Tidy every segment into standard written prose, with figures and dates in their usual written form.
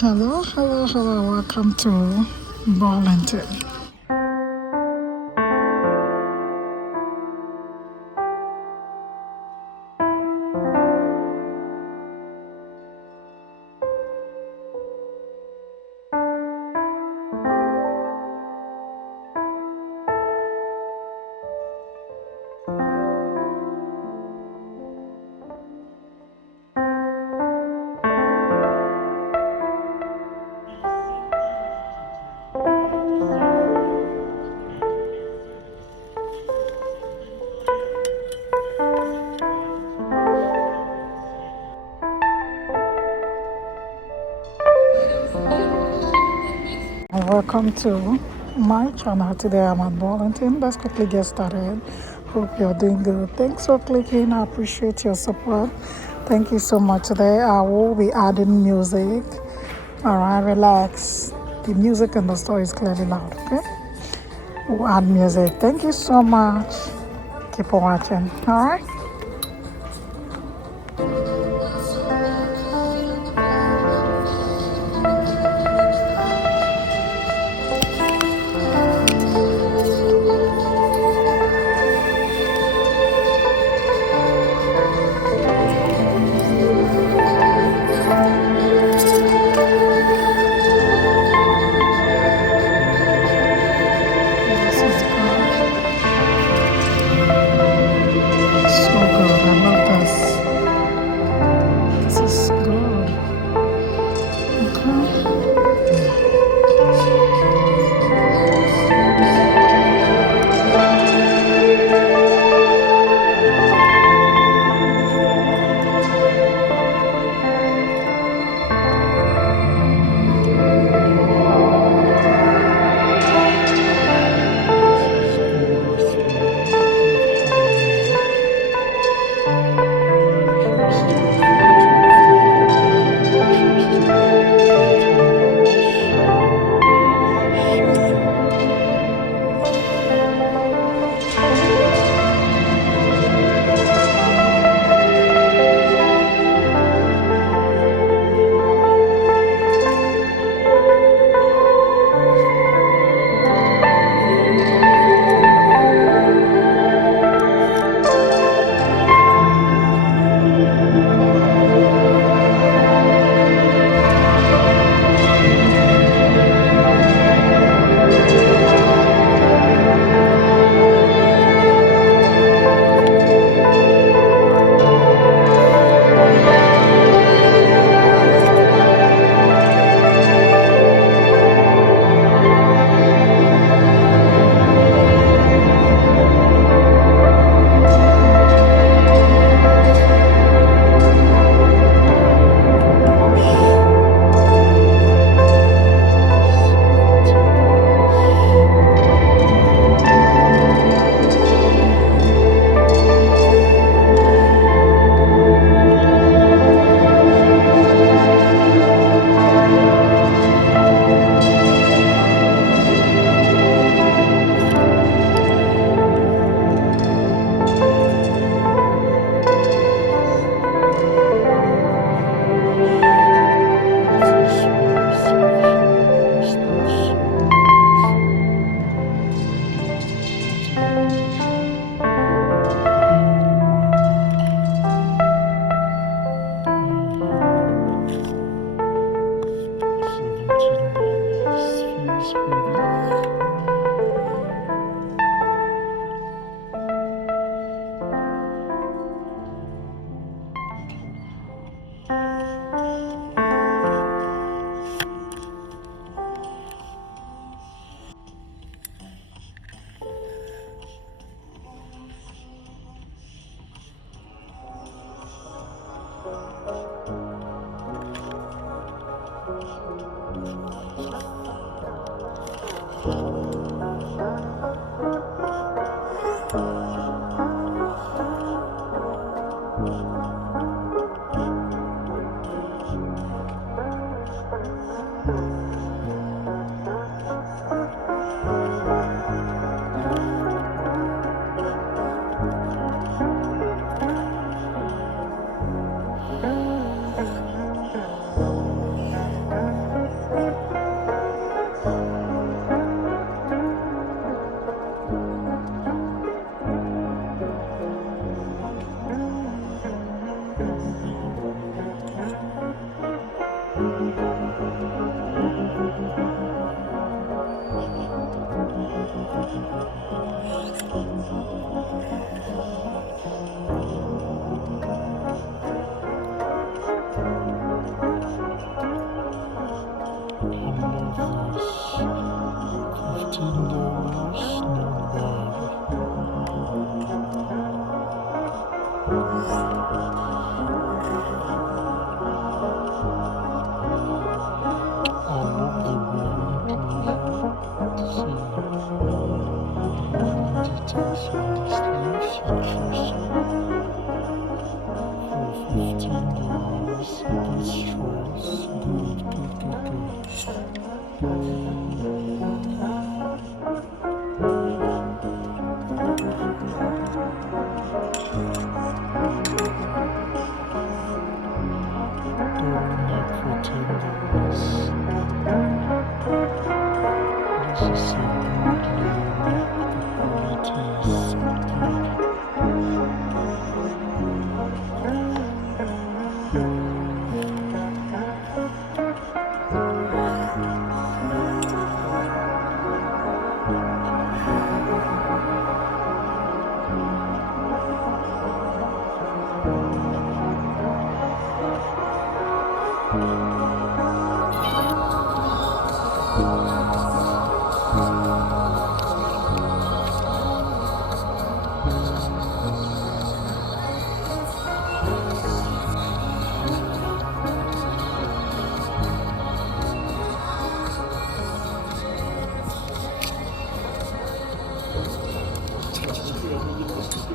Hello, hello, hello. Welcome to Burlington. Welcome to my channel. Today I'm at Burlington. Let's quickly get started. Hope you're doing good. Thanks for clicking. I appreciate your support. Thank you so much. Today I will be adding music. Alright, relax. The music in the store is clearly loud, okay? We'll add music. Thank you so much. Keep watching. Alright? This is good.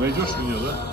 Найдешь меня, да?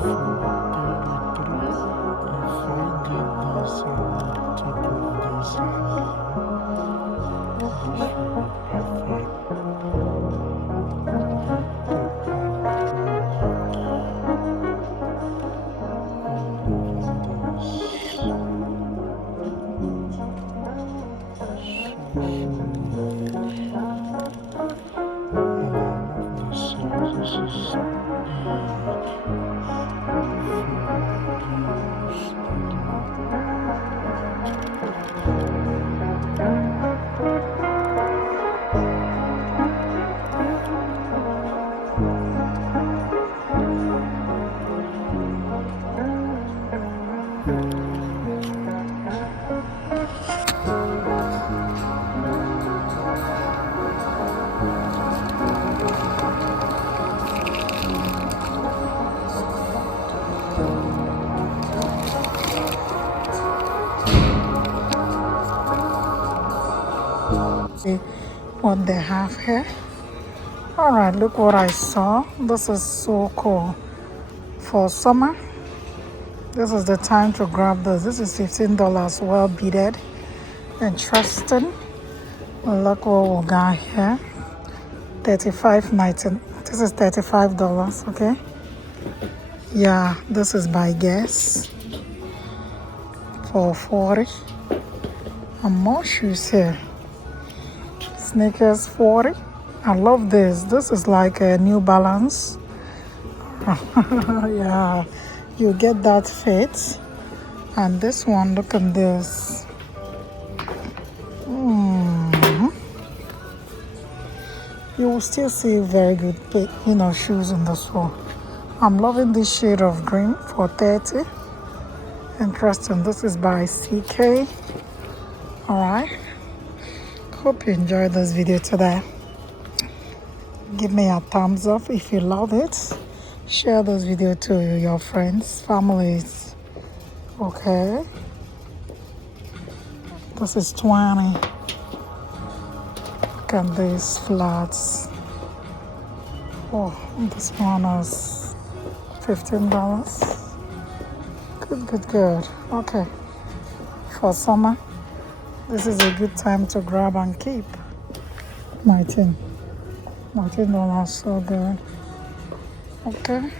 433. If I get this on top of this, this should be perfect. See what they have here. All right, look what I saw. This is so cool. For summer, this is the time to grab this. This is $15, well beaded. Interesting. Look what we got here. $35.19. This is $35, okay? Yeah, this is by Guess for $40. And more shoes here. Sneakers $40. I love this. This is like a New Balance. Yeah, you get that fit. And this one, look at this. You will still see very good, shoes in this one. I'm loving this shade of green for $30. Interesting. This is by CK. All right. Hope you enjoyed this video today. Give me a thumbs up if you love it. Share this video to your friends, families. Okay. This is 20. Look at these flats. Oh, this one is $15. Good. Okay. For summer, this is a good time to grab and keep. $19, so good. Okay.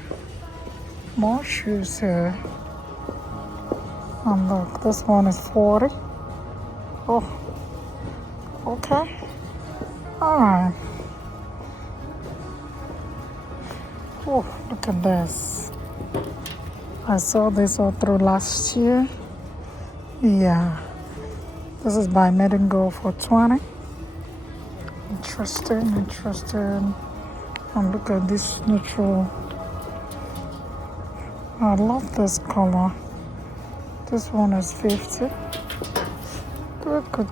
More shoes here. And look, this one is $40. Oh, okay. All right. Oh, look at this. I saw this all through last year. Yeah. This is by Made and Go for $20. Interesting. And look at this neutral. I love this color. This one is $50.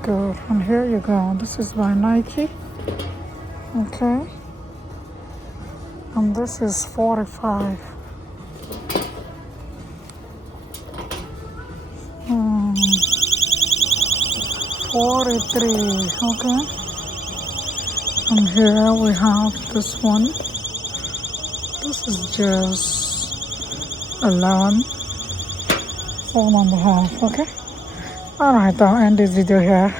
Good. And here you go. This is by Nike. Okay. And this is $45. $43. Okay. And here we have this one. This is just 11. 7.5. Okay. All right, I'll end this video here.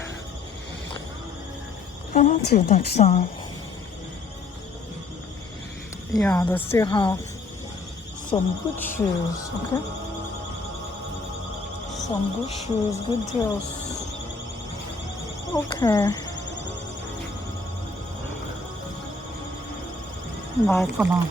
And until next time. Yeah, they still have some good shoes, okay? Some good shoes, good deals. Okay. Bye for now.